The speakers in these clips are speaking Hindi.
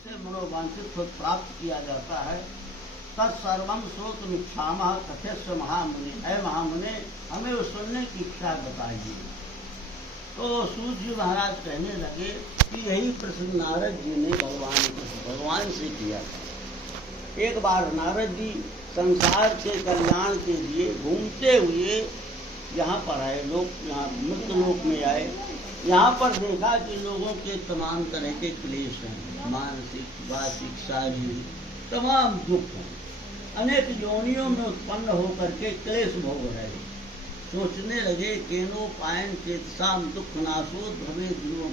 जिससे मनोवांछित फल प्राप्त किया जाता है, तत्सर्वम श्रोतुमिच्छामः कथयस्व महामुनि। ऐ महामुने, हमें वो सुनने की इच्छा बताइए। तो सूत जी महाराज कहने लगे कि यही प्रश्न नारद जी ने भगवान से किया था। एक बार नारद जी संसार के कल्याण के लिए घूमते हुए यहाँ पर आए, लोग यहाँ मृत लोक में आए। यहाँ पर देखा कि लोगों के तमाम तरह के क्लेश हैं, मानसिक, वाचिक, शारीरिक तमाम दुख हैं। अनेक योनियों में उत्पन्न होकर के क्लेश भोग रहे। सोचने लगे केनोपायन चेतसाम दुख नाशो भवेद लोम।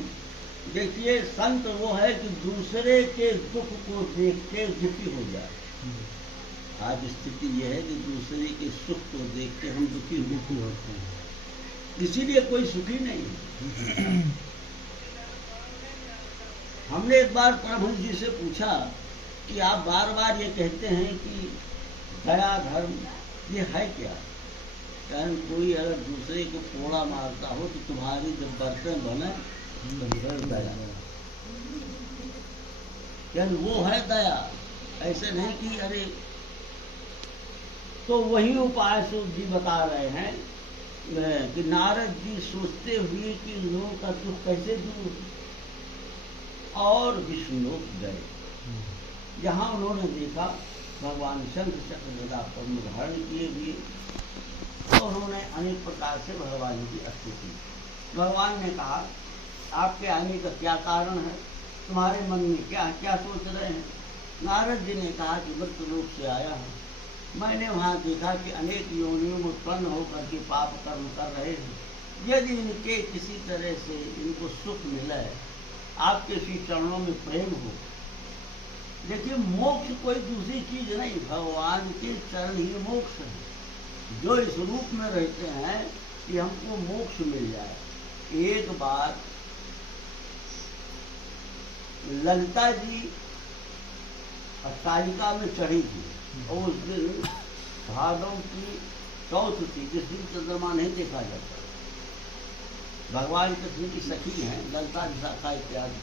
देखिए, संत वो है कि दूसरे के दुख को देख के दुखी हो जाए। आज स्थिति यह है कि दूसरे के सुख को देख के हम दुखी होते हैं, इसीलिए कोई सुखी नहीं है। हमने एक बार परमहंस जी से पूछा कि आप बार बार ये कहते हैं कि दया धर्म ये है क्या? कारण कोई अगर दूसरे को कोड़ा मारता हो तो तुम्हारी जब बर्तन बने तो दया, यानी वो है दया, ऐसे नहीं कि अरे। तो वही उपाय सूत जी बता रहे हैं कि नारद जी सोचते हुए कि लोगों का दुख कैसे दूर, और विष्णुलोक गए। जहाँ उन्होंने देखा भगवान शंख चक्र गदा पद्म धारण किए हुए, तो उन्होंने अनेक प्रकार से भगवान की स्तुति। भगवान ने कहा, आपके आने का क्या कारण है, तुम्हारे मन में क्या क्या सोच रहे हैं? नारद जी ने कहा कि मृत्युलोक से आया हूँ, मैंने वहाँ देखा कि अनेक योनियों में उत्पन्न होकर के पाप कर्म कर रहे हैं। यदि इनके किसी तरह से इनको सुख मिले, आपके श्री चरणों में प्रेम हो। देखिए, मोक्ष कोई दूसरी चीज नहीं, भगवान के चरण ही मोक्ष है। जो इस रूप में रहते हैं कि हमको मोक्ष मिल जाए। एक बार ललिता जी अट्टालिका में चढ़ी थी, और उस दिन भादव की चौथ थी, जिस दिन चंद्रमा नहीं देखा जाता। भगवान कृष्ण की सखी हैं ललिता विशाखा इत्यादि।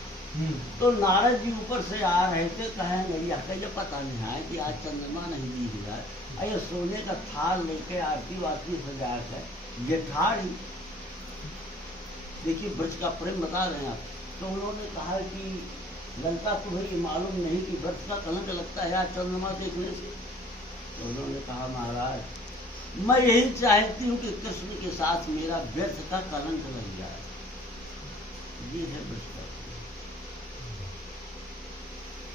तो नारद जी ऊपर से आ रहे थे, कहेंगे ये पता नहीं है कि आज चंद्रमा नहीं दिख रहा है। अरे सोने का थाल लेके आरती वारती सजा कर ये ठाड़ी, देखिए वृक्ष का प्रेम बता रहे हैं आप। तो उन्होंने कहा कि ललिता तुम्हें मालूम नहीं कि वृक्ष का कलंक लगता है आज चंद्रमा देखने से? तो उन्होंने कहा, महाराज मैं यही चाहती हूँ कि कृष्ण के साथ मेरा व्यर्थ का कलंक लग जाए। ये है वृक्ष का।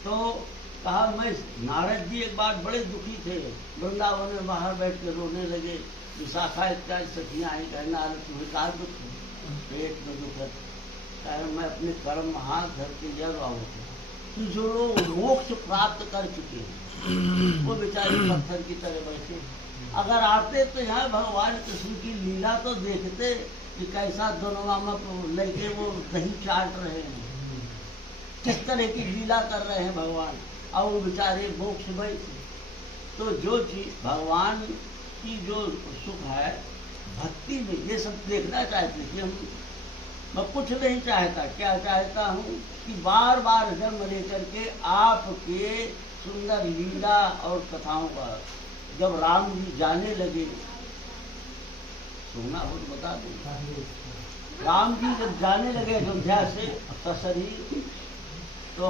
तो कहा, मैं नारद जी एक बार बड़े दुखी थे, वृंदावन में बाहर बैठ के रोने लगे। विशाखा इत्यादि सखियाँ आई, कहा नारद तुम्हें का दुख है? पेट में दुख है। कारण मैं अपने कर्म हाथ धर के जब आओ कि जो लोग मोक्ष प्राप्त कर चुके हैं वो बेचारे पत्थर की तरह बैठे। अगर आते तो यहाँ भगवान कृष्ण की लीला तो देखते कि कैसा दोनों में लेके वो दही चाट रहे हैं, किस तरह की लीला कर रहे हैं भगवान, और वो बेचारे मोक्ष बैठे। तो जो चीज भगवान की जो सुख है भक्ति में, ये सब देखना चाहते थे। मैं कुछ नहीं चाहता, क्या चाहता हूँ कि बार बार जन्म लेकर के आपके सुंदर लीला और कथाओं का। जब राम जी जाने लगे, सुना हो तो बता दो, राम जी जब जाने लगे अयोध्या से सशरीर, तो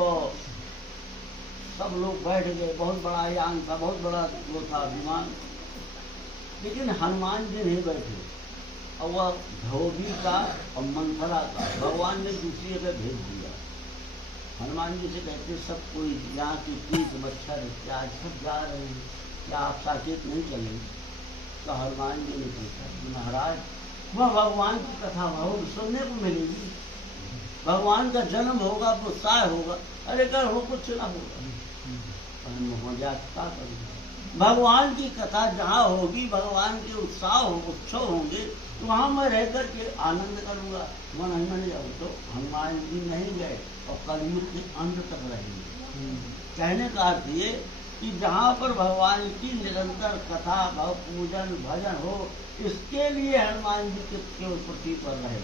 सब लोग बैठ गए। बहुत बड़ा यान था, बहुत बड़ा वो था विमान, लेकिन हनुमान जी नहीं बैठे। और वह धोबी का और मंथरा का भगवान ने दूसरी जगह भेज दिया। हनुमान जी से कहते, सब कोई यहाँ की कीट मच्छर इत्यादि सब जा रहे हैं, क्या आप साकेत नहीं चलेंगे? तो हनुमान जी ने पूछा, महाराज वह भगवान की कथा बहुत सुनने को मिलेगी, भगवान का जन्म होगा, उत्साह होगा। अरे कर हो कुछ ना होगा, भगवान की कथा जहाँ होगी, भगवान के उत्साह उत्सव होंगे, तो वहाँ मैं रह कर के आनंद करूँगा। वह नहीं मान जाऊँ तो हनुमान जी नहीं गए और कलयुग के अंत तक रहेंगे। कहने का अर्थ ये कि जहाँ पर भगवान की निरंतर कथा, भाव पूजन भजन हो, इसके लिए हनुमान जी के प्रति पर रहे।